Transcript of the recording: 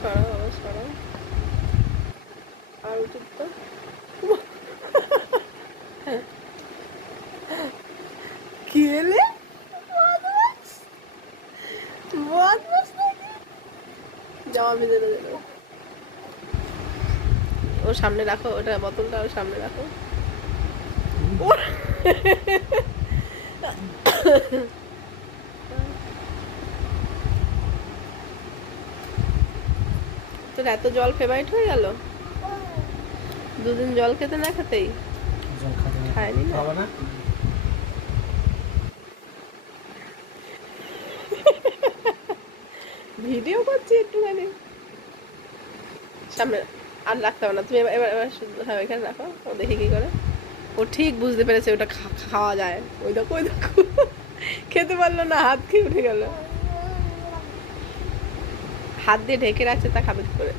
সরাও আবার সরাও। আর উচিত তো কি এলে জামা ভিজে দিল। ওর সামনে রাখো, ওটা বোতলটা ওর সামনে রাখো। তোর এত জল ফেভারিট হয়ে গেল, দুদিন জল খেতে না খেতেই খায়নি না। ভিডিও করছি একটুখানি, সামনে আর রাখতে হবে না তুমি, এবার এবার এবার হ্যাঁ ওইখানে রাখো। ও দেখি কি করে, ও ঠিক বুঝতে পেরেছে ওটা খাওয়া যায়। ওই দেখো ওই দেখো, খেতে পারলো না, হাত খেয়ে উঠে গেল। হাত দিয়ে ঢেকে রাখছে, তা খাবে কি করে।